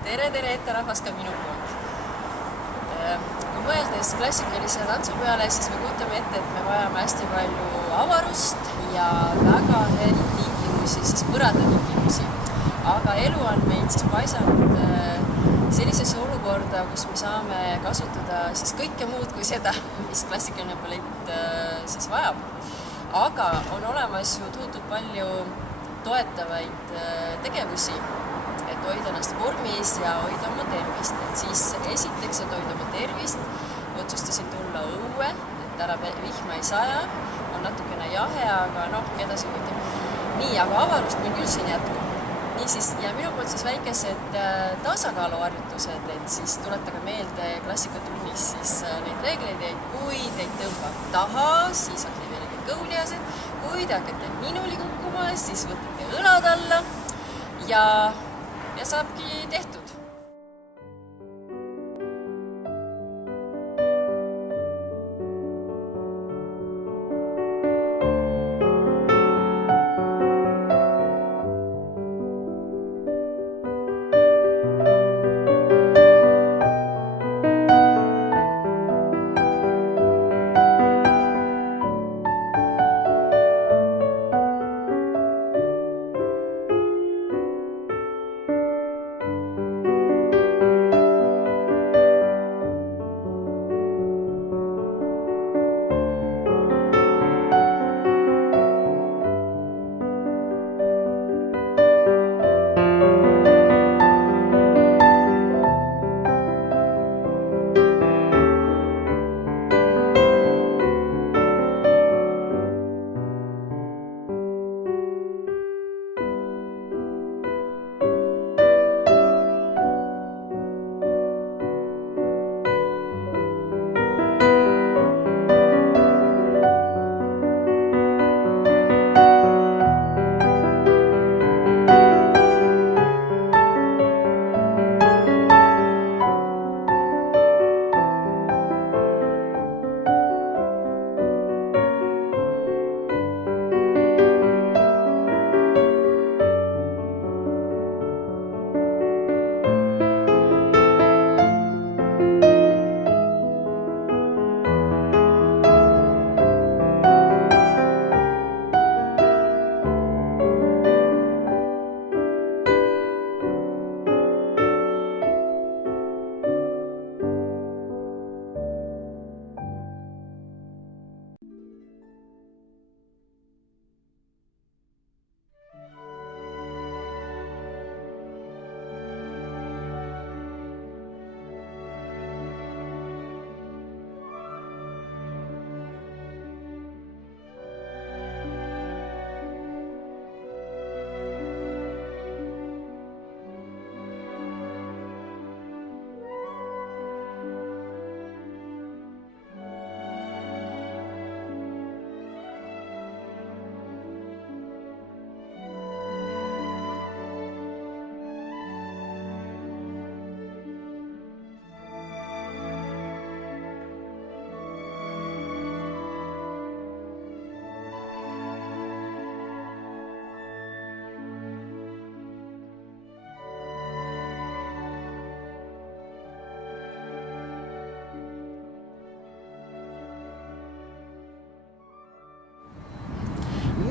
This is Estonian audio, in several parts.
Tere eterahvas ka minu poolt. Kui mõeldes klassikalise tantsu peale, siis me kujutame ette, et me vajame hästi palju avarust ja väga häid tingimusi, siis põrandatingimusi. Aga elu on meid siis paisanud sellisesse olukorda, kus me saame kasutada siis kõike muud kui seda, mis klassikaline ballett siis vajab. Aga on olemas ju tohutult palju toetavaid tegevusi, et hoida ennast vormis ja hoida oma tervist. Et siis esiteks, et hoida oma tervist, otsustasin tulla õue, et täna vihma ei saja, on natukene jahe, aga edasi võitab. Nii, aga avarust meil küll siin jätkub. Niisiis, ja minu poolt siis väikesed tasakaaluharjutused, et siis tuletage meelde klassikatunnis siis neid reegleid, et kui teid tõmbab taha, siis aktiveerige kõhulihased, kui te hakkate minuli kukkuma, siis võtate õlad alla ja saabki tehtud.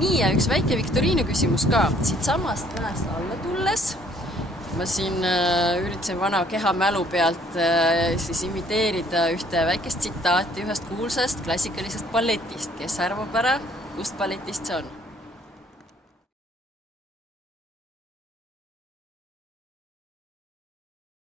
Nii, ja üks väike viktoriini küsimus ka. Siit samast mäest alla tulles ma siin üritasin vana keha mälu pealt siis imiteerida ühte väikest tsitaati ühest kuulsast klassikalisest balletist. Kes arvab ära, kust balletist see on?